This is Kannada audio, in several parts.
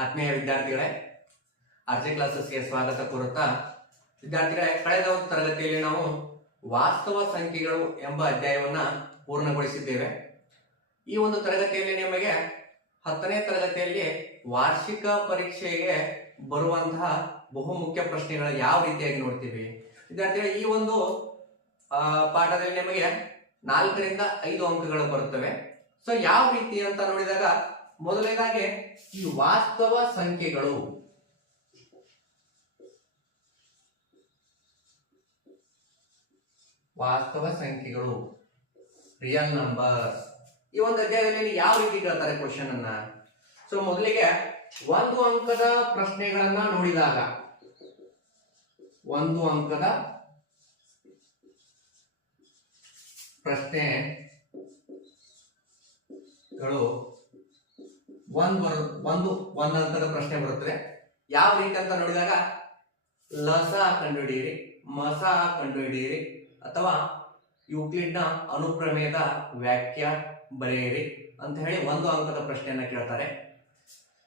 ಆತ್ಮೀಯ ವಿದ್ಯಾರ್ಥಿಗಳೇ ಆರ್ಜೆ ಕ್ಲಾಸಸ್ಗೆ ಸ್ವಾಗತ ಕೋರುತ್ತಾ. ವಿದ್ಯಾರ್ಥಿಗಳೇ, ಕಳೆದ ಒಂದು ತರಗತಿಯಲ್ಲಿ ನಾವು ವಾಸ್ತವ ಸಂಖ್ಯೆಗಳು ಎಂಬ ಅಧ್ಯಾಯವನ್ನ ಪೂರ್ಣಗೊಳಿಸಿದ್ದೇವೆ. ಈ ಒಂದು ತರಗತಿಯಲ್ಲಿ ನಿಮಗೆ ಹತ್ತನೇ ತರಗತಿಯಲ್ಲಿ ವಾರ್ಷಿಕ ಪರೀಕ್ಷೆಗೆ ಬರುವಂತಹ ಬಹುಮುಖ್ಯ ಪ್ರಶ್ನೆಗಳ ಯಾವ ರೀತಿಯಾಗಿ ನೋಡ್ತೀವಿ? ವಿದ್ಯಾರ್ಥಿಗಳೇ, ಈ ಒಂದು ಪಾಠದಲ್ಲಿ ನಿಮಗೆ ನಾಲ್ಕರಿಂದ ಐದು ಅಂಕಗಳು ಬರುತ್ತವೆ. ಸೊ ಯಾವ ರೀತಿ ಅಂತ ನೋಡಿದಾಗ ಮೊದಲನೇದಾಗಿ, ಈ ವಾಸ್ತವ ಸಂಖ್ಯೆಗಳು. ವಾಸ್ತವ ಸಂಖ್ಯೆಗಳು. ರಿಯಲ್ ನಂಬರ್ಸ್ ಈ ಒಂದು ಅಧ್ಯಾಯದಲ್ಲಿ ಯಾವ ರೀತಿ ಕೇಳ್ತಾರೆ ಕ್ವಶನ್ ಅನ್ನ? ಸೊ ಮೊದಲಿಗೆ ಒಂದು ಅಂಕದ ಪ್ರಶ್ನೆಗಳನ್ನ ನೋಡಿದಾಗ. ಒಂದು ಅಂಕದ ಪ್ರಶ್ನೆಗಳು. ಒಂದ್ ಬರ್ ಒಂದು, ಒಂದ್ ಅಂಕದ ಪ್ರಶ್ನೆ ಬರುತ್ತದೆ. ಯಾವ ರೀತಿ ಅಂತ ನೋಡಿದಾಗ, ಲಸ ಕಂಡುಹಿಡಿಯಿರಿ, ಮಸ ಕಂಡುಹಿಡಿಯಿರಿ, ಅಥವಾ ಯೂಕ್ಲಿಡ್ನ ಅನುಪ್ರಮೇಯದ ವ್ಯಾಖ್ಯ ಬರೆಯಿರಿ ಅಂತ ಹೇಳಿ ಒಂದು ಅಂಕದ ಪ್ರಶ್ನೆಯನ್ನ ಕೇಳ್ತಾರೆ.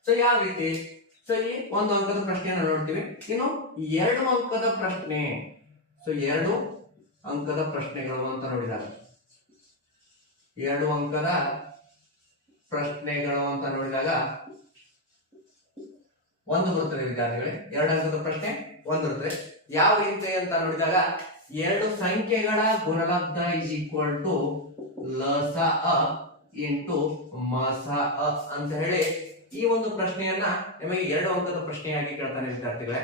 ಸೊ ಯಾವ ರೀತಿ? ಸೊ ಈ ಒಂದು ಅಂಕದ ಪ್ರಶ್ನೆಯನ್ನ ನೋಡ್ತೀವಿ. ಇನ್ನು ಎರಡು ಅಂಕದ ಪ್ರಶ್ನೆ. ಸೊ ಎರಡು ಅಂಕದ ಪ್ರಶ್ನೆಗಳು ಅಂತ ನೋಡಿದಾಗ. ಎರಡು ಅಂಕದ ಪ್ರಶ್ನೆಗಳು ಅಂತ ನೋಡಿದಾಗ ಒಂದು ಬರುತ್ತದೆ ವಿದ್ಯಾರ್ಥಿಗಳೇ ಎರಡು ಅಂಕದ ಪ್ರಶ್ನೆ, ಒಂದು ಬರುತ್ತದೆ ಯಾವ ರೀತಿ ಅಂತ ನೋಡಿದಾಗ ಎರಡು ಸಂಖ್ಯೆಗಳ ಗುಣಲಬ್ಧ ಇಸ್ ಈಕ್ವಲ್ ಟು ಲಸ ಅ ಇಂಟು ಮಸ ಅ ಅಂತ ಹೇಳಿ ಈ ಒಂದು ಪ್ರಶ್ನೆಯನ್ನ ನಿಮಗೆ ಎರಡು ಅಂಕದ ಪ್ರಶ್ನೆಯಾಗಿ ಕೇಳ್ತಾನೆ ವಿದ್ಯಾರ್ಥಿಗಳೇ.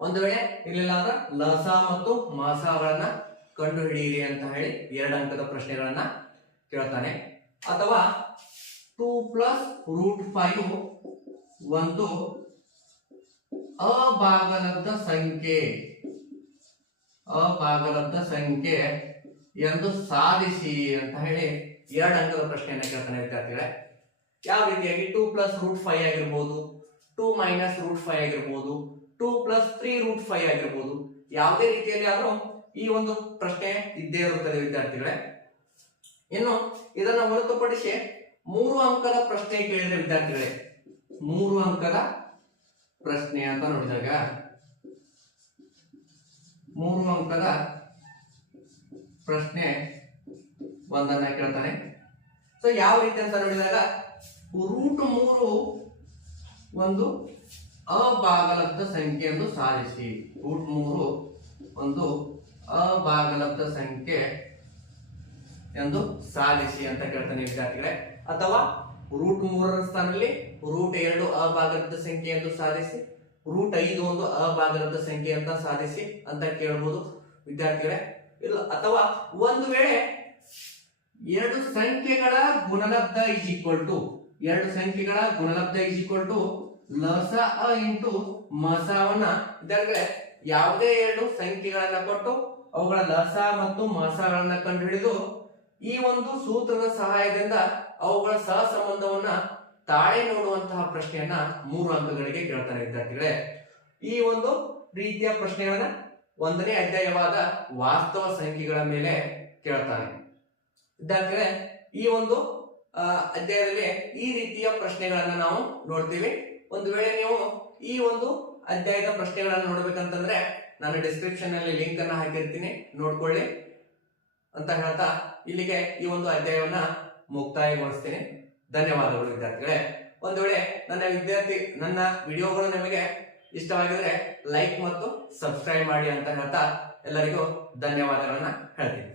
ಒಂದು ವೇಳೆ ಇರಲಿಲ್ಲ ಅಂದ್ರೆ ಲಸ ಮತ್ತು ಮಸಗಳನ್ನ ಕಂಡು ಹಿಡಿಯಿರಿ ಅಂತ ಹೇಳಿ ಎರಡು ಅಂಕದ ಪ್ರಶ್ನೆಗಳನ್ನ ಕೇಳ್ತಾನೆ. ಅಥವಾ ಟೂ ಪ್ಲಸ್ ರೂಟ್ ಫೈವ್ ಒಂದು ಅಭಾಗಲಬ್ಧ ಸಂಖ್ಯೆ. ಅಭಾಗಲಬ್ಧ ಸಂಖ್ಯೆ ಎಂದು ಸಾಧಿಸಿ ಅಂತ ಹೇಳಿ ಎರಡು ಅಂಕದ ಪ್ರಶ್ನೆಯನ್ನ ಕೇಳ್ತಾನೆ ವಿದ್ಯಾರ್ಥಿಗಳೇ. ಯಾವ ರೀತಿಯಾಗಿ ಟೂ ಪ್ಲಸ್ ರೂಟ್ ಫೈವ್ ಆಗಿರ್ಬೋದು? ಟೂ ಮೈನಸ್ ರೂಟ್ ಫೈವ್ ಆಗಿರ್ಬೋದು. Two plus three root five ಆಗಿರ್ಬೋದು. ಯಾವುದೇ ರೀತಿಯಲ್ಲಿ ಆದರೂ ಈ ಒಂದು ಪ್ರಶ್ನೆ ಇದ್ದೇ ಇರುತ್ತದೆ ವಿದ್ಯಾರ್ಥಿಗಳೇ. ಇನ್ನು ಇದನ್ನ ಹೊರತುಪಡಿಸಿ ಮೂರು ಅಂಕದ ಪ್ರಶ್ನೆ ಕೇಳಿದ್ರೆ ವಿದ್ಯಾರ್ಥಿಗಳೇ. ಮೂರು ಅಂಕದ ಪ್ರಶ್ನೆ ಅಂತ ನೋಡಿದಾಗ, ಮೂರು ಅಂಕದ ಪ್ರಶ್ನೆ ಒಂದನ್ನ ಕೇಳ್ತಾನೆ. ಸೊ ಯಾವ ರೀತಿ ಅಂತ ನೋಡಿದಾಗ ರೂಟ್ ಮೂರು ಒಂದು ಅಭಾಗಲಬ್ಧ ಸಂಖ್ಯೆಯನ್ನು ಸಾಧಿಸಿ. ರೂಟ್ ಮೂರು ಒಂದು ಅಭಾಗಲಬ್ಧ ಸಂಖ್ಯೆ ಎಂದು ಸಾಧಿಸಿ ಅಂತ ಕೇಳ್ತಾನೆ ವಿದ್ಯಾರ್ಥಿಗಳೇ. ಅಥವಾ ರೂಟ್ ಮೂರರ ಸ್ಥಾನದಲ್ಲಿ ರೂಟ್ ಎರಡು ಅಭಾಗದ ಸಂಖ್ಯೆ ಎಂದು ಸಾಧಿಸಿ ರೂಟ್ ಐದು ಒಂದು ಅಭಾಗದ ಸಂಖ್ಯೆ ಅಂತ ಸಾಧಿಸಿ ಅಂತ ಕೇಳ್ಬೋದು ವಿದ್ಯಾರ್ಥಿಗಳೇ. ಇಲ್ಲ, ಅಥವಾ ಒಂದು ವೇಳೆ ಎರಡು ಸಂಖ್ಯೆಗಳ ಗುಣಲಬ್ಧ ಇಸ್ ಈಕ್ವಲ್ ಟು ಎರಡು ಸಂಖ್ಯೆಗಳ ಗುಣಲಬ್ಧ ಇಸ್ ಈಕ್ವಲ್ ಟು ಲಸ ಇಂಟು ಮಸವನ್ನ. ವಿದ್ಯಾರ್ಥಿಗಳೇ, ಯಾವುದೇ ಎರಡು ಸಂಖ್ಯೆಗಳನ್ನ ಕೊಟ್ಟು ಅವುಗಳ ಲಸ ಮತ್ತು ಮಸಗಳನ್ನ ಕಂಡುಹಿಡಿದು ಈ ಒಂದು ಸೂತ್ರದ ಸಹಾಯದಿಂದ ಅವುಗಳ ಸಹ ಸಂಬಂಧವನ್ನ ತಾಳೆ ನೋಡುವಂತಹ ಪ್ರಶ್ನೆಯನ್ನ ಮೂರು ಅಂಕಗಳಿಗೆ ಕೇಳ್ತಾರೆ ವಿದ್ಯಾರ್ಥಿಗಳೇ. ಈ ಒಂದು ರೀತಿಯ ಪ್ರಶ್ನೆಗಳನ್ನ ಒಂದನೇ ಅಧ್ಯಾಯವಾದ ವಾಸ್ತವ ಸಂಖ್ಯೆಗಳ ಮೇಲೆ ಕೇಳ್ತಾನೆ ವಿದ್ಯಾರ್ಥಿಗಳೇ, ಈ ಒಂದು ಅಧ್ಯಾಯದಲ್ಲಿ ಈ ರೀತಿಯ ಪ್ರಶ್ನೆಗಳನ್ನ ನಾವು ನೋಡ್ತೀವಿ. ಒಂದು ವೇಳೆ ನೀವು ಈ ಒಂದು ಅಧ್ಯಾಯದ ಪ್ರಶ್ನೆಗಳನ್ನು ನೋಡ್ಬೇಕಂತಂದ್ರೆ, ನಾನು ಡಿಸ್ಕ್ರಿಪ್ಷನ್ ಅಲ್ಲಿ ಲಿಂಕ್ ಅನ್ನ ಹಾಕಿರ್ತೀನಿ. ನೋಡ್ಕೊಳ್ಳಿ. ಅಂತ ಹೇಳ್ತಾ ಇಲ್ಲಿಗೆ ಈ ಒಂದು ಅಧ್ಯಾಯವನ್ನ ಮುಕ್ತಾಯಗೊಳಿಸ್ತೀನಿ. ಧನ್ಯವಾದಗಳು ವಿದ್ಯಾರ್ಥಿಗಳೇ. ಒಂದು ವೇಳೆ ನನ್ನ ವಿದ್ಯಾರ್ಥಿ, ನನ್ನ ವಿಡಿಯೋಗಳು ನಿಮಗೆ ಇಷ್ಟವಾಗಿದ್ರೆ ಲೈಕ್ ಮತ್ತು ಸಬ್ಸ್ಕ್ರೈಬ್ ಮಾಡಿ ಅಂತ ಹೇಳ್ತಾ ಎಲ್ಲರಿಗೂ ಧನ್ಯವಾದಗಳನ್ನ ಹೇಳ್ತೀನಿ.